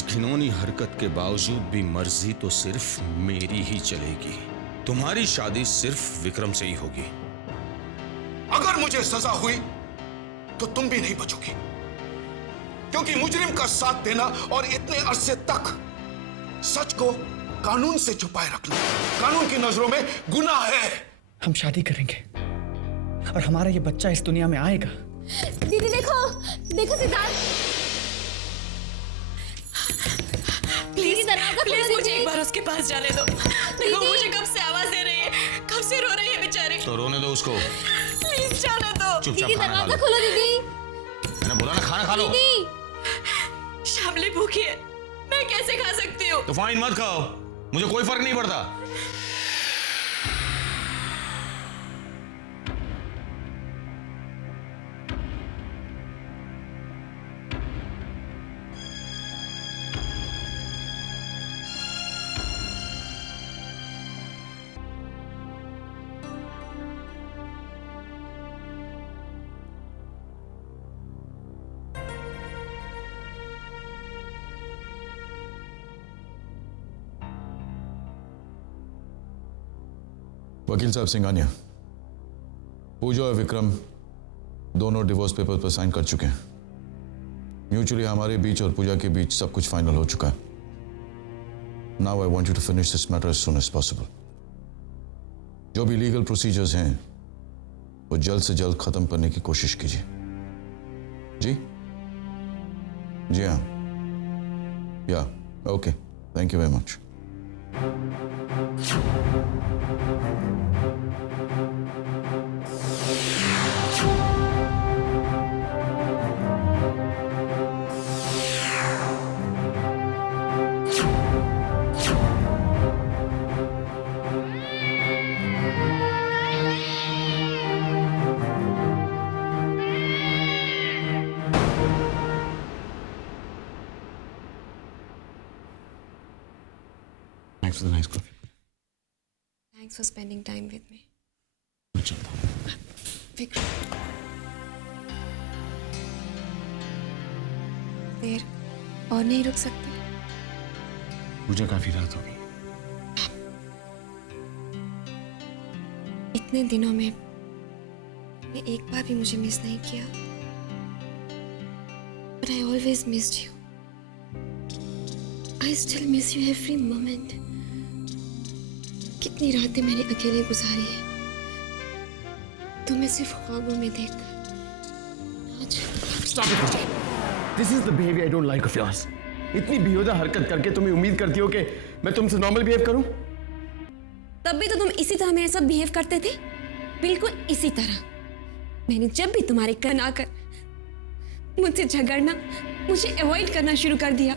इस घिनौनी हरकत के बावजूद भी मर्जी तो सिर्फ मेरी ही चलेगी। तुम्हारी शादी सिर्फ विक्रम से ही होगी। अगर मुझे सजा हुई तो तुम भी नहीं बचोगी, क्योंकि मुजरिम का साथ देना और इतने अरसे तक सच को कानून से छुपाए रखना कानून की नजरों में गुनाह है। हम शादी करेंगे और हमारा ये बच्चा इस दुनिया में आएगा। दीदी देखो, देखो सिद्धार्थ, प्लीज प्लीज मुझे एक बार उसके पास जाने दो। देखो मुझे कब से आवाज दे रही है, कब से रो रही है बेचारी। तो रोने दो उसको। प्लीज जाने दो। चुपचाप खाना खा लो। खोलो दीदी। मैंने बोला ना खाना खा लो। शामली भूखी है, मैं कैसे खा सकती हूँ? तो फाइन मत खाओ, मुझे कोई फर्क नहीं पड़ता। वकील साहब सिंघानिया, पूजा और विक्रम दोनों डिवोर्स पेपर पर साइन कर चुके हैं। म्यूचुअली हमारे बीच और पूजा के बीच सब कुछ फाइनल हो चुका है। Now I want you to finish this matter as soon as possible. जो भी लीगल प्रोसीजर्स हैं वो जल्द से जल्द खत्म करने की कोशिश कीजिए। जी जी हाँ, या okay, thank you very much. Thanks for the nice coffee. Thanks for spending time with me. मैं चलता हूँ। विक्रम, देर और नहीं रुक सकते? मुझे काफी रात हो गई। इतने दिनों में मैं एक बार भी मुझे मिस नहीं किया, but I always missed you. I still miss you every moment. कितनी रातें मैंने अकेले गुजारी है, तुम्हें सिर्फ ख्वाबों में देखकर। आज Stop it, Vijay. This is the behavior I don't like of yours. इतनी बेहुदा हरकत करके तुम्हें उम्मीद करती हो कि मैं तुमसे नॉर्मल बिहेव करूं? तब भी तो तुम इसी तरह मेरे साथ बिहेव करते थे, बिल्कुल इसी तरह। मैंने जब भी तुम्हारे कान आकर मुझसे झगड़ना, मुझे अवॉइड करना शुरू कर दिया।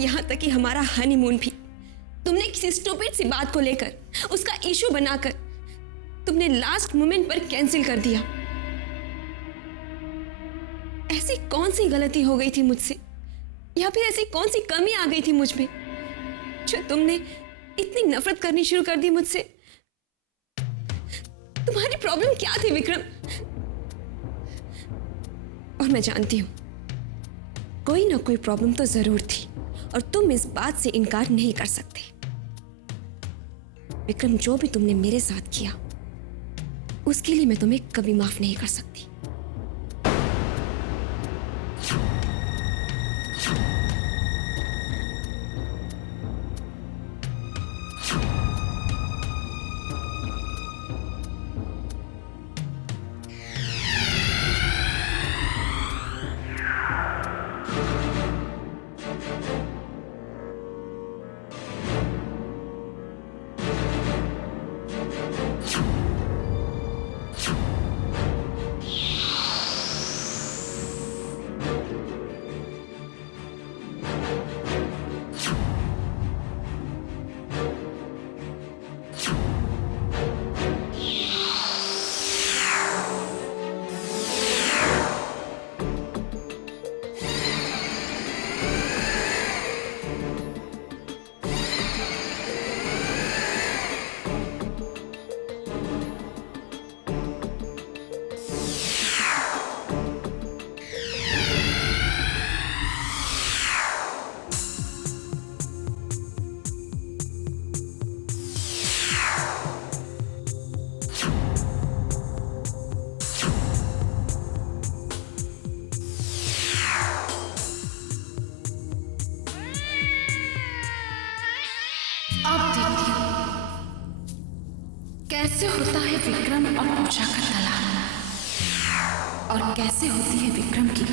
यहां तक कि हमारा हनीमून भी तुमने किसी स्टूपिड सी बात को लेकर उसका इशू बनाकर तुमने लास्ट मोमेंट पर कैंसिल कर दिया। ऐसी कौन सी गलती हो गई थी मुझसे, या फिर ऐसी कौन सी कमी आ गई थी मुझ में, जो तुमने इतनी नफरत करनी शुरू कर दी मुझसे? तुम्हारी प्रॉब्लम क्या थी विक्रम? और मैं जानती हूं कोई ना कोई प्रॉब्लम तो जरूर थी, और तुम इस बात से इनकार नहीं कर सकते। विक्रम, जो भी तुमने मेरे साथ किया उसके लिए मैं तुम्हें कभी माफ नहीं कर सकती। कैसे होता है विक्रम और पूजा का तलाक, और कैसे होती है विक्रम की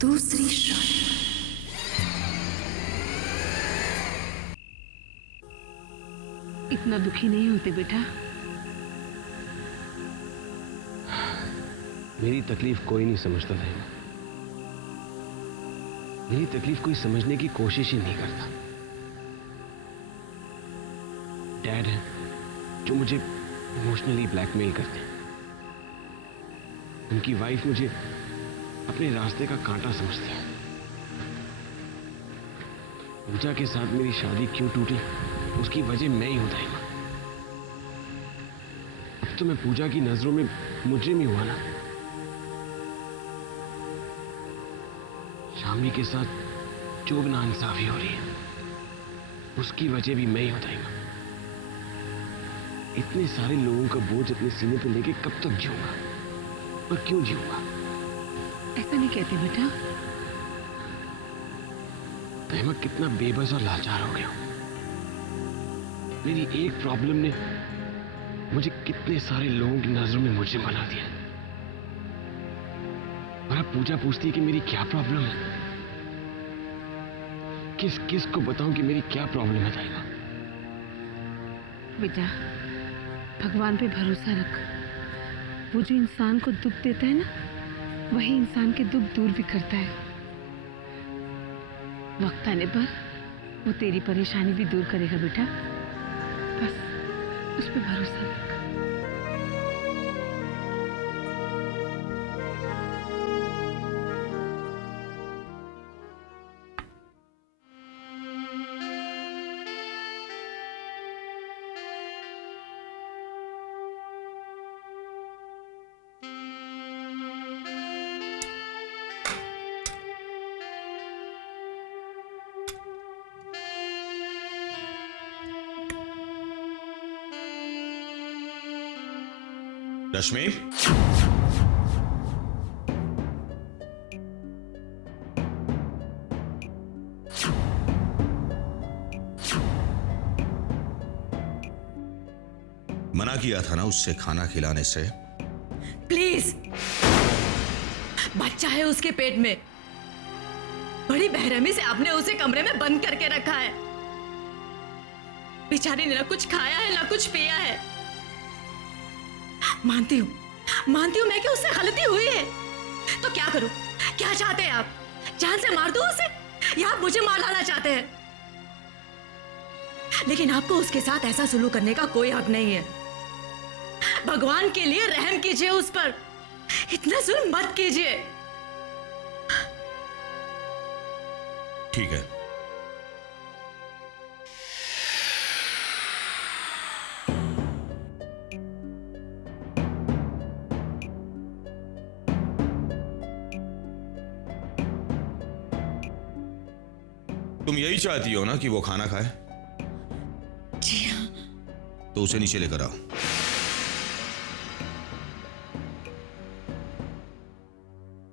दूसरी शादी। इतना दुखी नहीं होते बेटा। मेरी तकलीफ कोई नहीं समझता था। मेरी तकलीफ कोई समझने की कोशिश ही नहीं करता। डैड है जो मुझे इमोशनली ब्लैकमेल करते हैं। उनकी वाइफ मुझे अपने रास्ते का कांटा समझती है। पूजा के साथ मेरी शादी क्यों टूटी उसकी वजह मैं ही होता है। अब तो मैं पूजा की नजरों में मुजरिम ही हुआ ना। शामी के साथ जो नाइंसाफी हो रही है उसकी वजह भी मैं ही होता है। इतने सारे लोगों का बोझ अपने सीने पर लेके कब तक जीऊंगा और क्यों जीऊंगा? ऐसा नहीं कहते बेटा। तहमक कितना बेबस और लाचार हो गया। मेरी एक प्रॉब्लम ने मुझे कितने सारे लोगों की नजरों में मुजरिम बना दिया। और अब पूजा पूछती है कि मेरी क्या प्रॉब्लम है। किस किस को बताऊं कि मेरी क्या प्रॉब्लम है ताइमा? बेटा भगवान पे भरोसा रख। वो जो इंसान को दुख देता है ना, वही इंसान के दुख दूर भी करता है। वक्त आने पर वो तेरी परेशानी भी दूर करेगा बेटा। बस उस पर भरोसा रख। रश्मि, मना किया था ना उससे खाना खिलाने से। प्लीज, बच्चा है उसके पेट में। बड़ी बेरहमी से आपने उसे कमरे में बंद करके रखा है। बेचारी ने ना कुछ खाया है ना कुछ पिया है। मानती हूं मैं कि उससे गलती हुई है। तो क्या करूं? क्या चाहते हैं आप? जान से मार दूं उसे या आप मुझे मार डालना चाहते हैं? लेकिन आपको उसके साथ ऐसा सुलूक करने का कोई हक नहीं है। भगवान के लिए रहम कीजिए उस पर। इतना जुल्म मत कीजिए। ठीक है, तुम यही चाहती हो ना कि वो खाना खाए? जी हाँ। तो उसे नीचे लेकर आओ।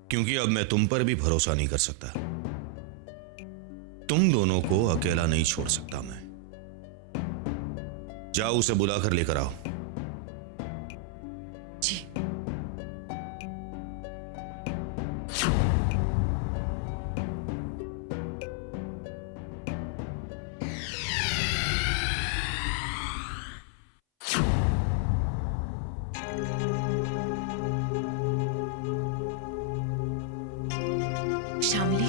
क्योंकि अब मैं तुम पर भी भरोसा नहीं कर सकता। तुम दोनों को अकेला नहीं छोड़ सकता मैं। जाओ उसे बुलाकर लेकर आओ। जी। शामली,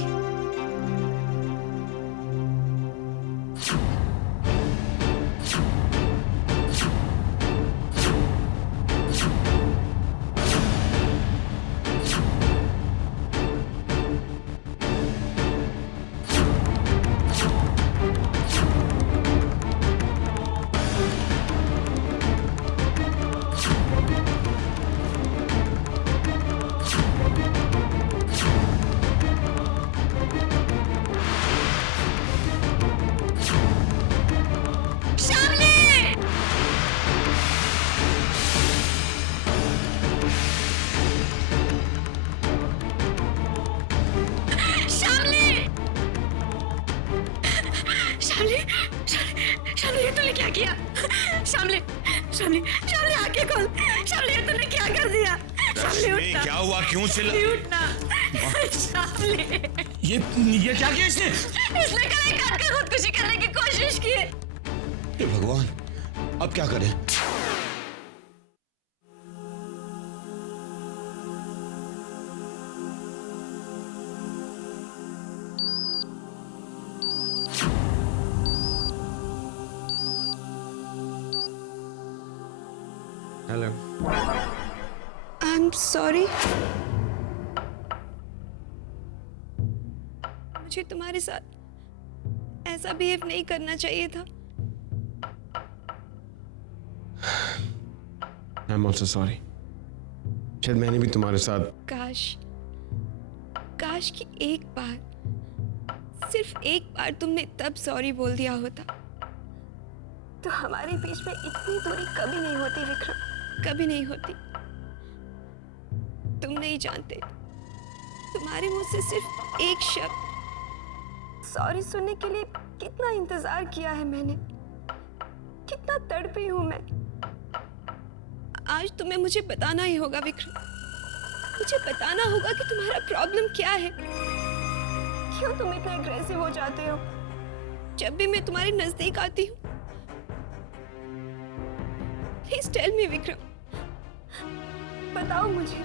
शामली, ये तूने क्या किया? शामली, शामली, शामली आंखें खोल। शामली ये तूने क्या कर दिया? शामली उठना। क्या हुआ? क्यों चिल्ला? शामली उठना। शामली ये क्या किया इसने? इसने गले काट कर खुदकुशी करने की कोशिश की। हे भगवान, अब क्या करें? हेलो। I am sorry. मुझे तुम्हारे साथ ऐसा बिहेव नहीं करना चाहिए था। I am also sorry. शायद मैंने भी तुम्हारे साथ काश कि एक बार, सिर्फ एक बार तुमने तब सॉरी बोल दिया होता तो हमारे बीच में इतनी दूरी कभी नहीं होती विक्रम, कभी नहीं होती। तुम नहीं जानते, तुम्हारे मुंह से सिर्फ एक शब्द सॉरी सुनने के लिए कितना इंतजार किया है मैंने, कितना तड़पी हूं मैं। आज तुम्हें मुझे बताना ही होगा विक्रम, मुझे बताना होगा कि तुम्हारा प्रॉब्लम क्या है। क्यों तुम इतने अग्रेसिव हो जाते हो जब भी मैं तुम्हारे नजदीक आती हूँ? प्लीज टेल मी विक्रम, बताओ मुझे।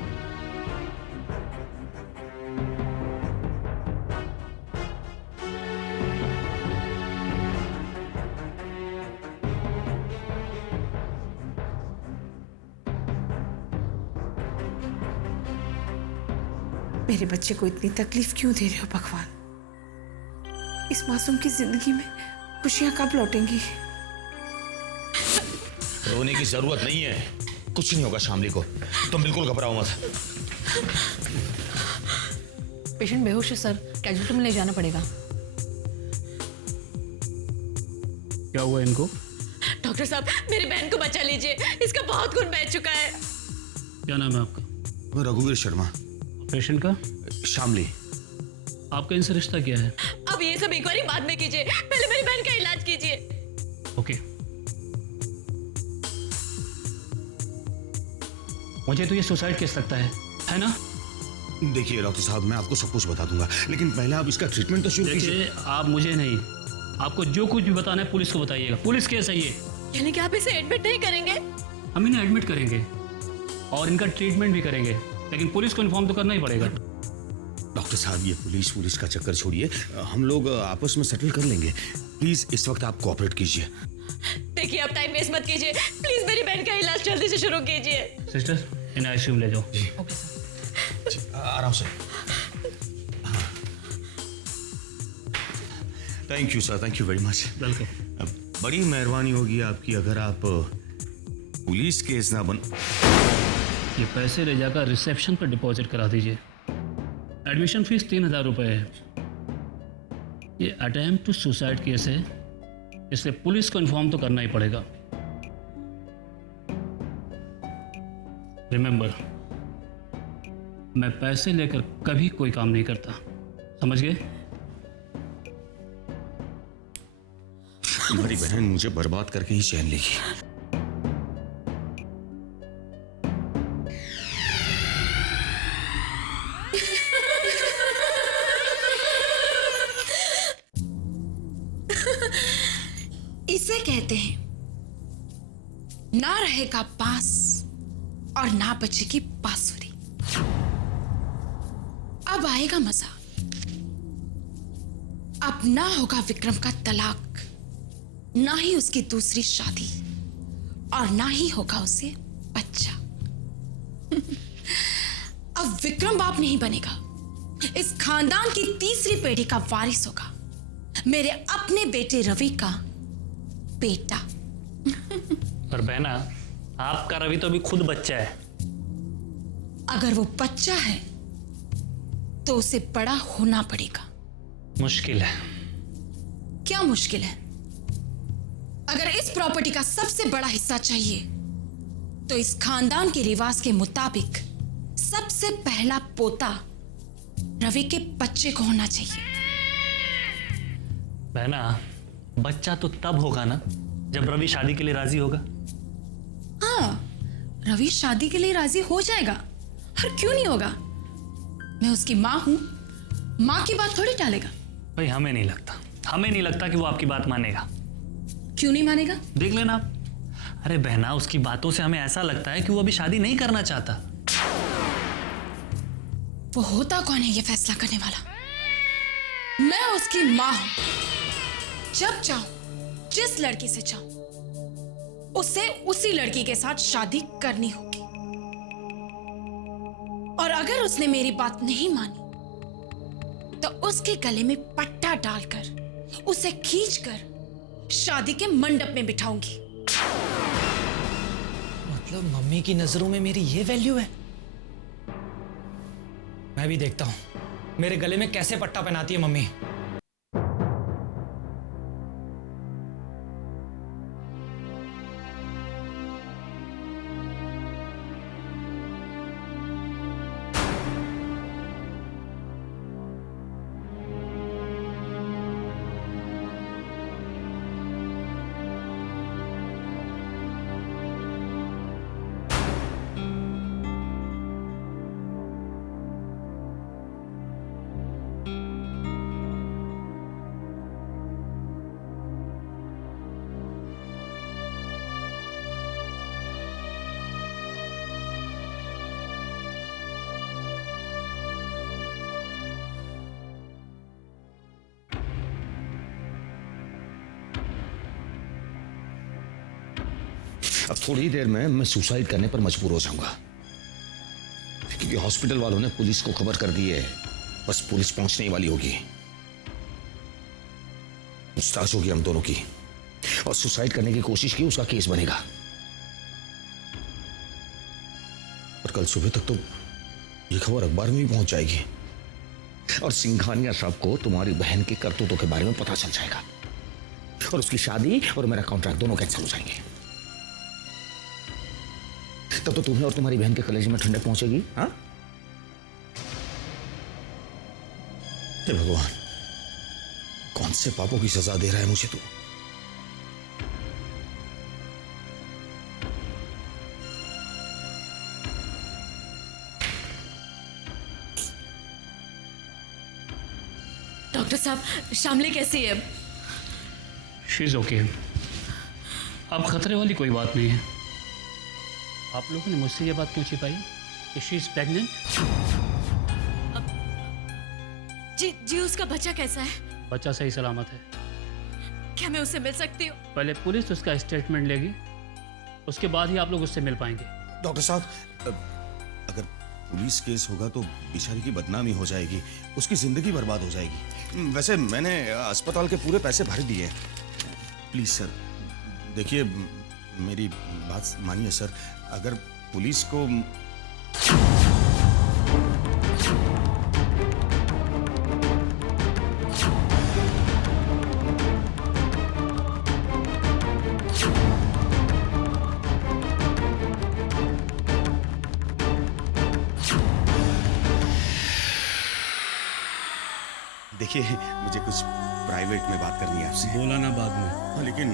मेरे बच्चे को इतनी तकलीफ क्यों दे रहे हो भगवान? इस मासूम की जिंदगी में खुशियां कब लौटेंगी? रोने की जरूरत नहीं है, कुछ नहीं होगा शामली को, तुम बिल्कुल घबराओ मत। पेशेंट बेहोश है सर, कैजुअल्टी में ले जाना पड़ेगा। क्या हुआ इनको? डॉक्टर साहब मेरी बहन को बचा लीजिए, इसका बहुत खून बह चुका है। क्या नाम है आपका? रघुवीर शर्मा। पेशेंट का? शामली। आपका इनसे रिश्ता क्या है? अब ये सब इंक्वायरी बाद में कीजिए, पहले मेरी बहन का इलाज कीजिए। ओके। मुझे तो ये सुसाइड केस लगता है ना? देखिए डॉक्टर साहब, मैं आपको सब कुछ बता दूंगा, लेकिन पहले आप इसका ट्रीटमेंट तो शुरू कीजिए। देखिए, आप मुझे नहीं, आपको जो कुछ भी बताना है पुलिस को बताइएगा। पुलिस केस है ये। यानी कि आप इसे एडमिट नहीं करेंगे? हम इन्हें एडमिट करेंगे और इनका ट्रीटमेंट भी करेंगे, लेकिन पुलिस को इन्फॉर्म तो करना ही पड़ेगा। डॉक्टर साहब, ये पुलिस का चक्कर छोड़िए, हम लोग आपस में सेटल कर लेंगे। प्लीज इस वक्त आप कोऑपरेट कीजिए। देखिए आप टाइम वेस्ट मत कीजिए, प्लीज मेरी बहन का इलाज जल्दी से शुरू कीजिए। सिस्टर, इन्हें आईसीयू ले जाओ। Okay sir. आराम से। Thank you sir, thank you very much. Welcome. बड़ी मेहरबानी होगी आपकी अगर आप पुलिस केस ना बन। ये पैसे ले जाकर रिसेप्शन पर डिपॉजिट करा दीजिए। एडमिशन फीस 3000 रुपये है। ये अटेम्प्ट टू सुसाइड केस है, इसलिए पुलिस को इन्फॉर्म तो करना ही पड़ेगा। रिमेंबर, मैं पैसे लेकर कभी कोई काम नहीं करता, समझ गए? तुम्हारी बहन मुझे बर्बाद करके ही चैन लेगी। इसे कहते हैं ना रहेगा बांस और ना बचेगी बांसुरी। अब आएगा मजा। अब ना होगा विक्रम का तलाक, ना ही उसकी दूसरी शादी, और ना ही होगा उसे बच्चा। अब विक्रम बाप नहीं बनेगा, इस खानदान की तीसरी पीढ़ी का वारिस होगा, मेरे अपने बेटे रवि का बेटा। पर बहना, आपका रवि तो अभी खुद बच्चा है। अगर वो बच्चा है तो उसे बड़ा होना पड़ेगा। मुश्किल है। क्या मुश्किल है? अगर इस प्रॉपर्टी का सबसे बड़ा हिस्सा चाहिए तो इस खानदान के रिवाज के मुताबिक सबसे पहला पोता रवि के बच्चे को होना चाहिए। बहना, बच्चा तो तब होगा ना जब रवि शादी के लिए राजी होगा। रवि शादी के लिए राजी हो जाएगा, और क्यों नहीं होगा? मैं उसकी माँ हूं, माँ की बात थोड़ी टालेगा। भाई हमें नहीं लगता कि वो आपकी बात मानेगा। क्यों नहीं मानेगा? देख लेना आप। अरे बहना, उसकी बातों से हमें ऐसा लगता है कि वो अभी शादी नहीं करना चाहता। वो होता कौन है ये फैसला करने वाला? मैं उसकी माँ हूं। जब चाहूं, जिस लड़की से चाहूं, उसे उसी लड़की के साथ शादी करनी होगी। और अगर उसने मेरी बात नहीं मानी तो उसके गले में पट्टा डालकर उसे खींचकर शादी के मंडप में बिठाऊंगी। मतलब मम्मी की नजरों में मेरी ये वैल्यू है? मैं भी देखता हूं मेरे गले में कैसे पट्टा पहनाती है मम्मी। अब थोड़ी देर में मैं सुसाइड करने पर मजबूर हो जाऊंगा, क्योंकि हॉस्पिटल वालों ने पुलिस को खबर कर दी है। बस पुलिस पहुंचने ही वाली होगी। पूछताछ होगी हम दोनों की, और सुसाइड करने की कोशिश की उसका केस बनेगा। और कल सुबह तक तो ये खबर अखबार में भी पहुंच जाएगी, और सिंघानिया साहब को तुम्हारी बहन की करतूतों के बारे में पता चल जाएगा, और उसकी शादी और मेरा कॉन्ट्रैक्ट दोनों कैंसिल हो जाएंगे। तब तो तुम्हें और तुम्हारी बहन के कलेजे में ठंडक पहुंचेगी। हाँ, हे भगवान, कौन से पापों की सजा दे रहा है मुझे तू? डॉक्टर साहब, शामली कैसी है? She is okay. अब खतरे वाली कोई बात नहीं है। आप लोगों ने मुझसे ये बात क्यों छिपाई कि शी इज प्रेग्नेंट? जी उसका बच्चा कैसा है? बच्चा सही सलामत है। क्या मैं उससे मिल सकती हूँ? पहले पुलिस उसका स्टेटमेंट लेगी, उसके बाद ही आप लोग उससे मिल पाएंगे। डॉक्टर साहब, अगर पुलिस केस होगा तो बेचारी की बदनामी हो जाएगी, उसकी जिंदगी बर्बाद हो जाएगी। वैसे मैंने अस्पताल के पूरे पैसे भर दिए। प्लीज सर, देखिए मेरी बात मानिए सर। अगर पुलिस को देखिए, मुझे कुछ प्राइवेट में बात करनी है आपसे। बोला ना बाद में। लेकिन